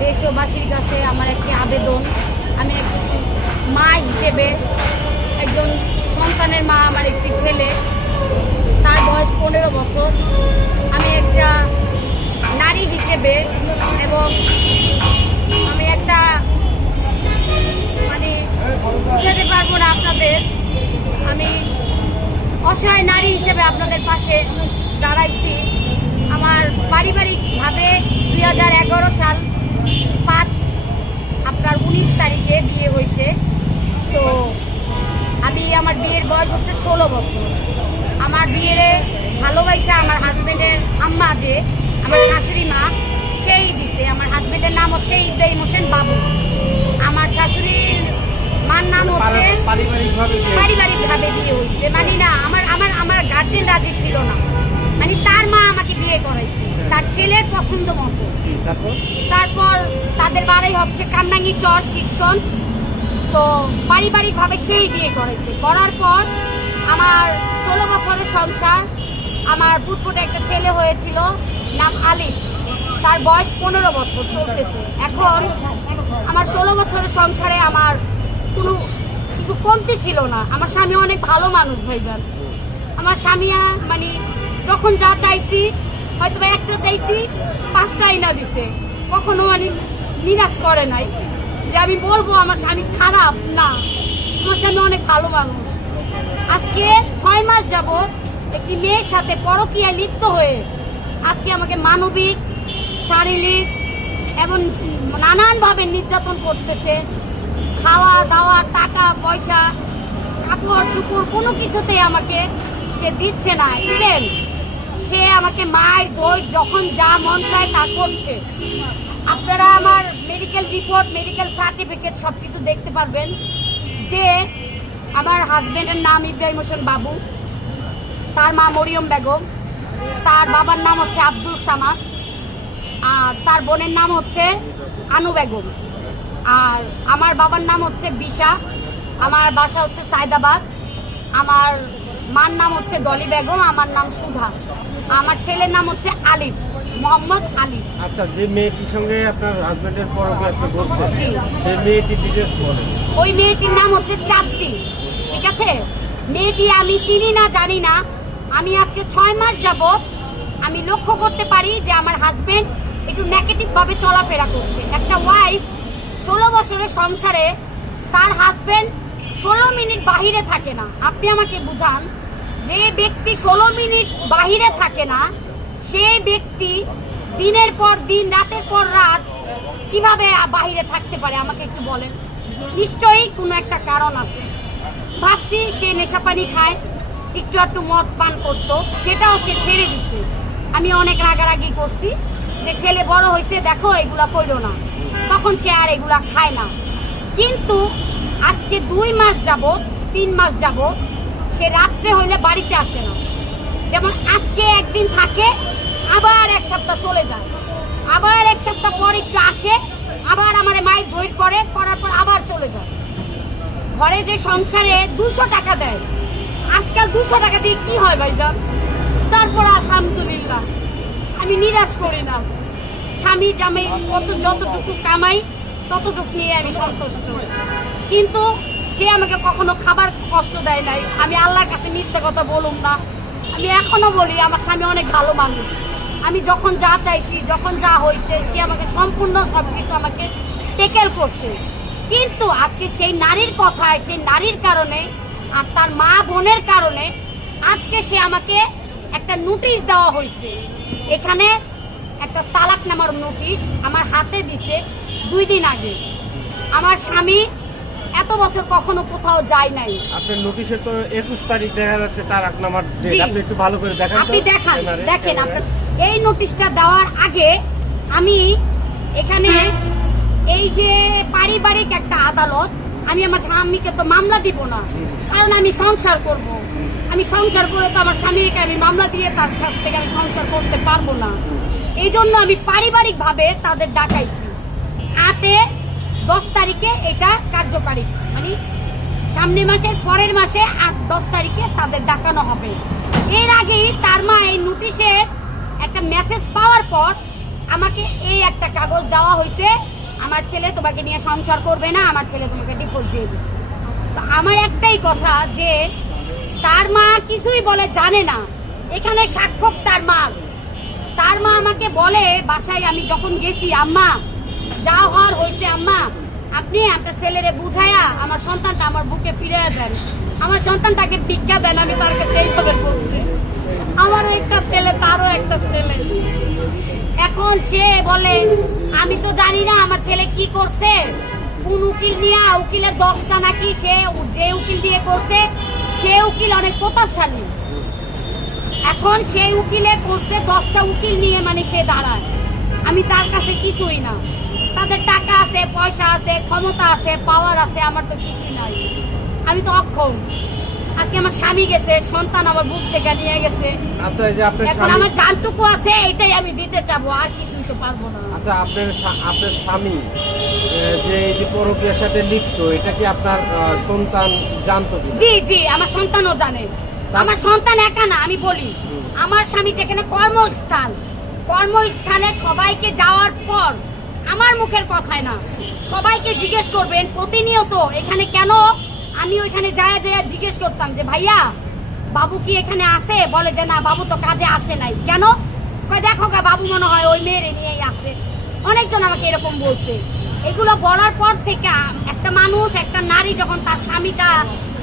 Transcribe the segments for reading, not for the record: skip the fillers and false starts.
দেশবাসীর কাছে আমার একটি আবেদন, আমি মা হিসেবে একজন সন্তানের মা, আমার একটি ছেলে, তার বয়স 15 বছর। আমি একটা নারী হিসেবে এবং আমি একটা বুঝাতে পারবো না আপনাদের, আমি অসহায় নারী হিসেবে আপনাদের পাশে দাঁড়াইছি। আমার পারিবারিকভাবে 2011 সাল 19 তারিখে বিয়ে হয়েছে। তো আমার বিয়ের বয়স হচ্ছে 16 বছর। আমার বিয়ের ভালোবাসা আমার হাজবেন্ডের আম্মা, যে আমার শাশুড়ি মা, সেই দিছে। আমার হাজবেন্ডের নাম হচ্ছে ইব্রাহিম হোসেন বাবু। আমার শাশুড়ির মার নাম হচ্ছে, পারিবারিকভাবে বিয়ে হয়েছে, না আমার গার্জেন রাজি ছিল না, তার মা আমাকে বিয়ে করাইছে তার ছেলের পছন্দ মতো। তারপর তাদের বাড়ি হচ্ছে কামরাঙ্গি চর, শিক্ষণ। তো পারিবারিকভাবে সেই বিয়ে করাইছে। করার পর আমার 16 বছরের সংসার, আমার ফুটফুটে একটা ছেলে হয়েছিল, নাম আলিফ। তার বয়স 15 বছর চলতেছে। এখন আমার 16 বছরের সংসারে আমার কোনো কিছু কমতি ছিল না। আমার স্বামী অনেক ভালো মানুষ ভাইজান। আমার স্বামী যখন যা চাইছি, হয়তো একটা চাইছি 5টাই না দিছে, কখনো নিরাশ করে নাই যে আমি বলবো আমার স্বামী খারাপ না। আমার স্বামী অনেক ভালো মানুষ। আজকে 6 মাস যাবত একটি মেয়ের সাথে পরকীয়ায় লিপ্ত হয়ে আজকে আমাকে মানবিক, শারীরিক এবং নানানভাবে নির্যাতন করতেছে। খাওয়া দাওয়া, টাকা পয়সা, কাপড় চুপড় কোনো কিছুতেই আমাকে সে দিচ্ছে না। ইভেন সে আমাকে মায়ের দোষ, যখন যা মন চায় তা করছে। আপনারা আমার মেডিকেল রিপোর্ট, মেডিকেল সার্টিফিকেট সবকিছু দেখতে পারবেন যে আমার হাজবেন্ডের নাম ইব্রাহিম হোসেন বাবু, তার মা মরিয়ম বেগম, তার বাবার নাম হচ্ছে আব্দুল সামাদ, আর তার বোনের নাম হচ্ছে আনু বেগম, আর আমার বাবার নাম হচ্ছে বিশা। আমার বাসা হচ্ছে সায়দাবাদ। আমার মার নাম হচ্ছে ডলি বেগম, আমার নাম সুধা। আমার ছেলের নাম হচ্ছে আলিফ, মোহাম্মদ আলিফ। আচ্ছা, যে মেয়েটির সঙ্গে আপনার হাজবেন্ডের পরকীয়া আপনি করছেন, সেই মেয়েটির ডিটেইলস বলেন। ওই মেয়েটির নাম হচ্ছে চাঁদনি, ঠিক আছে? মেয়েটি আমি চিনি না, জানি না। আমি আজকে 6 মাস যাবত আমি লক্ষ্য করতে পারি যে আমার হাজবেন্ড একটু নেগেটিভ ভাবে চলাফেরা করছে। একটা ওয়াইফ 16 বছরের সংসারে তার হাজবেন্ড 16 মিনিট বাহিরে থাকে না। আপনি আমাকে বুঝান, যে ব্যক্তি 16 মিনিট বাহিরে থাকে না, সেই ব্যক্তি দিনের পর দিন, রাতের পর রাত কিভাবে বাহিরে থাকতে পারে আমাকে একটু বলেন। নিশ্চয়ই কোনো একটা কারণ আছে। ভাবছি সে নেশা পানি খায়, একটু মদ পান করতো, সেটাও সে ছেড়ে দিচ্ছে। আমি অনেক রাগারাগি করছি যে ছেলে বড় হয়েছে, দেখো এগুলা করলো না, তখন সে আর এগুলা খায় না। কিন্তু আজকে 2 মাস যাবত, 3 মাস যাবত সে রাত্রে হইলে বাড়িতে আসে না। যেমন আজকে একদিন থাকে, আবার 1 সপ্তাহ চলে যায়, আবার 1 সপ্তাহ পর একটু আসে, আবার আমার মায়ের ধৈর্য করার পর আবার চলে যায়। ঘরে যে সংসারে 200 টাকা দেয়, আজকাল 200 টাকা দিয়ে কি হয় ভাইজান? তারপর আলহামদুলিল্লাহ আমি নিরাশ করি না। স্বামী জামাই যতটুকু কামাই ততটুকু নিয়ে আমি সন্তুষ্ট। কিন্তু সে আমাকে কখনো খাবার কষ্ট দেয় নাই। আমি আল্লাহর কাছে মিথ্যে কথা বলুম না। আমি এখনো বলি আমার স্বামী অনেক ভালো মানুষ। আমি যখন যা চাইছি, যখন যা হয়েছে, সে আমাকে সম্পূর্ণ সবকিছু আমাকে টেকেল করছে। কিন্তু আজকে সেই নারীর কথায়, সেই নারীর কারণে আর তার মা বোনের কারণে আজকে সে আমাকে একটা নোটিশ দেওয়া হয়েছে। এখানে একটা তালাকনামার নোটিশ আমার হাতে দিছে 2 দিন আগে। আমার স্বামী এত বছর কখনো কোথাও যায় নাই। আপনার নোটিশে তো 21 তারিখ দেখা যাচ্ছে তালাকনামার ডেট। আপনি একটু ভালো করে দেখান। আপনি দেখেন আপনার এই নোটিশটা দেওয়ার আগে আমি এখানে এই যে পারিবারিক একটা আদালত, আমি আমার স্বামীকে তো মামলা দিব না, কারণ আমি সংসার করব। আমি সংসার করে তো আমার স্বামীকে আমি মামলা দিয়ে তার কাছ থেকে আমি সংসার করতে পারবো না। এই জন্য আমি পারিবারিক ভাবে তাদের ডাকাইছি। 8-10 তারিখে এটা কার্যকারী, সামনের মাসের পরের মাসে 8-10 তারিখে তাদের ডাকানো হবে। এর আগেই তার মা এই নোটিশের পর আমাকে এই একটা কাগজ দেওয়া হয়েছে, আমার ছেলে তোমাকে নিয়ে সংসার করবে না, আমার ছেলে তোমাকে ডিভোর্স দিয়ে দিচ্ছে। তো আমার একটাই কথা যে তার মা কিছুই বলে জানে না, এখানে সাক্ষক তার মা আমাকে বলে বাসায় আমি যখন গেছি, আম্মা যা হওয়ার হয়েছে আম্মা, আপনি আপনার ছেলেরে বুঝাইয়া আমার সন্তানটা আমার বুকে ফিরে দেন, আমার সন্তানটাকে ভিক্ষা দেন। আমি তার কাছে এইভাবে বলছি, আমারও একটা ছেলে তারও একটা ছেলে। এখন সে বলে আমি তো জানি না আমার ছেলে কি করছে, কোন উকিল নিয়ে, উকিলের 10টা নাকি, সে যে উকিল দিয়ে করছে সে উকিল অনেক প্রতাপশালী। এখন সেই উকিলে করছে 10টা উকিল নিয়ে, মানে সে দাঁড়ায়। আমি তার কাছে কিছুই না, তাদের টাকা আছে, পয়সা আছে, ক্ষমতা আছে, পাওয়ার আছে, আমার তো কিছুই নাই, আমি তো অক্ষম। আজকে আমার স্বামী গেছে, সন্তান আমার বুক থেকে নিয়ে গেছে। আচ্ছা, এই যে আপনার এখন স্বামী, আমার জানটুকু আছে এটাই আমি দিতে চাবো, আর কিছুই তো পারবো না। আচ্ছা আপনার স্বামী যে এই যে পরকীয়ার সাথে লিপ্ত, এটা কি আপনার সন্তান জানতো কি? জি জি, আমার সন্তানও জানে। আমার সন্তান একা না, আমি বলি আমার স্বামী যেখানে কর্মস্থলে সবাইকে যাওয়ার পর, আমার মুখের কথায় না, সবাইকে জিজ্ঞেস করবেন প্রতিনিয়ত এখানে কেন। আমি ওইখানে যায় জিজ্ঞেস করতাম যে ভাইয়া বাবু কি এখানে আসে, বলে যে না বাবু তো কাজে আসে নাই। কেন? কয় দেখো গা বাবু মনে হয় ওই মেয়ের নিয়েই আসে। অনেকজন আমাকে এরকম বলছে। এগুলো বলার পর থেকে একটা মানুষ, একটা নারী যখন তার স্বামীটা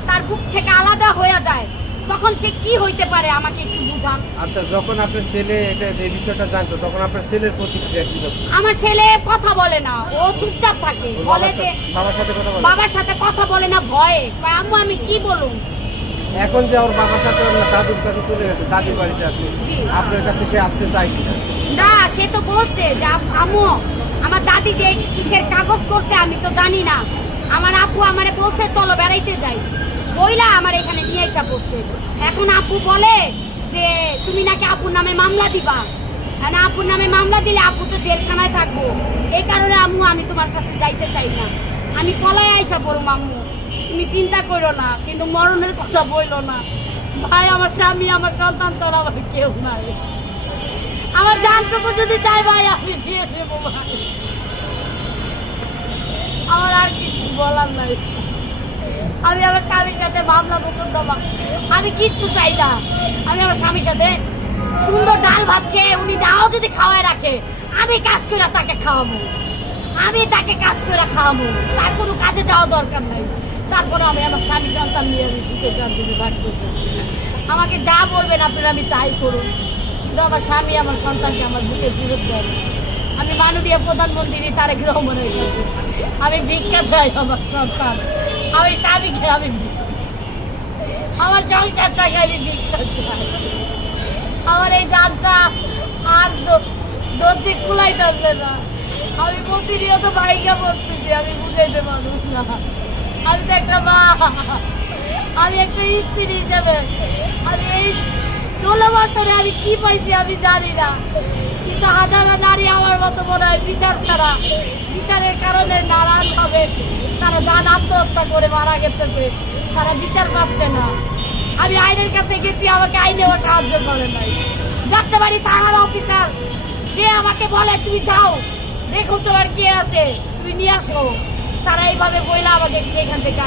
তার বুক থেকে আলাদা হয়ে যায়, তখন সে কি হইতে পারে আমাকে একটু বুঝান। আচ্ছা, যখন আপনার ছেলে এটা এই বিষয়টা জানতো, তখন আপনার ছেলের প্রতিক্রিয়া কি ছিল? আমার ছেলে কথা বলে না, ও চুপচাপ থাকে, বলে যে বাবার সাথে কথা বলে? বাবার সাথে কথা বলে না, ভয়ে। কয় আম্মু আমি কি বলুন। এখন যে ওর বাবার সাথে ওর দাদুর কাছে চলে গেছে, দাদির বাড়িতে আছে, জি। আপনার কাছে সে আসতে চায় কিনা? না, সে তো বলছে যে আম্মু আমার দাদি যে কিসের কাগজ করছে আমি তো জানি না, আমার আপু আমারে বলছে চলো বেড়াইতে যাই, বইলা আমার এখানে নিয়ে এসে বসছে। এখন আপু বলে যে তুমি নাকি আপুর নামে মামলা দিবা, আর আপুর নামে মামলা দিলে আপু তো জেলখানায় থাকবো, এই কারণে আম্মু আমি তোমার কাছে যাইতে চাই না, আমি পলায় আইসা পড়ো আম্মু, তুমি চিন্তা করো না, কিন্তু মরণের কথা বইলো না। ভাই আমার স্বামী, আমার সন্তান ছাড়া আমার কেউ নাই, আমার জানটুকু যদি চাই ভাই আমি দিয়ে দেবো ভাই, আমার আর কিছু বলার নাই। আমি আমার স্বামীর সাথে মামলা মোকদ্দমা আমি কিচ্ছু চাই না। আমি আমার স্বামীর সাথে সুন্দর ডাল ভাত খেয়ে, উনি নাও যদি খাওয়ায় রাখে, আমি কাজ করে তাকে খাওয়াবো, আমি তাকে কাজ করে খাওয়াবো, তার কোনো কাজে যাওয়া দরকার নাই। তারপরে আমি আমার স্বামী সন্তান নিয়ে আমি সুখে শান্তিতে থাকবো। আমাকে যা বলবেন আপনারা আমি তাই করুন, কিন্তু আমার স্বামী আমার সন্তানকে আমার বুকে ফিরত দেন। আমি মাননীয় প্রধানমন্ত্রী তারেক রহমানের কাছে আমি ভিক্ষা চাই, আমার সন্তান, আমি স্বামীকে আমি আমার সংসারটাকে আমি ভিক্ষা চাই। আমার এই জানটা আর দর্জি কুলাই থাকবে না, আমি প্রতিনিয়ত বাইকা পড়তেছি, আমি বুঝাইতে পারবো না। আমি তো একটা মা, আমি একটা স্ত্রী হিসেবে আমি এই 16 বছরে আমি কি পাইছি আমি জানি না, কিন্তু হাজারো নারী আমার মতো মনে হয় বিচার ছাড়া, বিচারের কারণে নারায়ণ হবে, তারা যান আত্মহত্যা করে মারা গেছে, তারা বিচার পাচ্ছে না। আমি আইনের কাছে গেছি, আমাকে আইনেও সাহায্য করে নাই। যাতে পারি থানার অফিসার, সে আমাকে বলে তুমি যাও দেখো তোমার কে আছে, তুমি নিয়ে আসো। তারা এইভাবে বইলা আমাকে সেখান থেকে